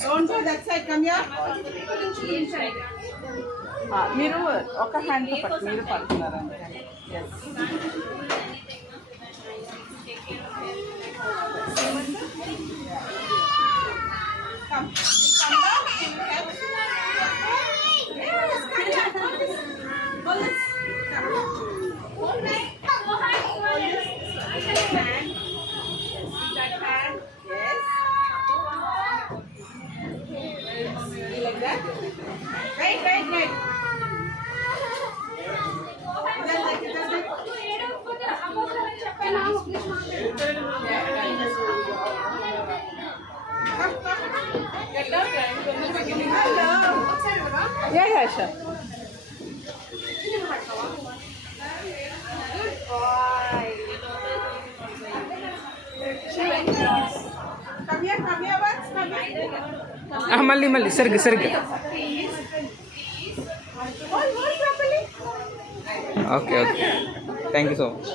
Don't go that side. Come here. మీరు ఒక హ్యాండ్తో పట్టు మీరు పడుతున్నారు అందుకని yes Right. Yeah, sure. Good boy. Come here, once. Come here. మళ్ళీ సరిగ్గా okay thank you so much.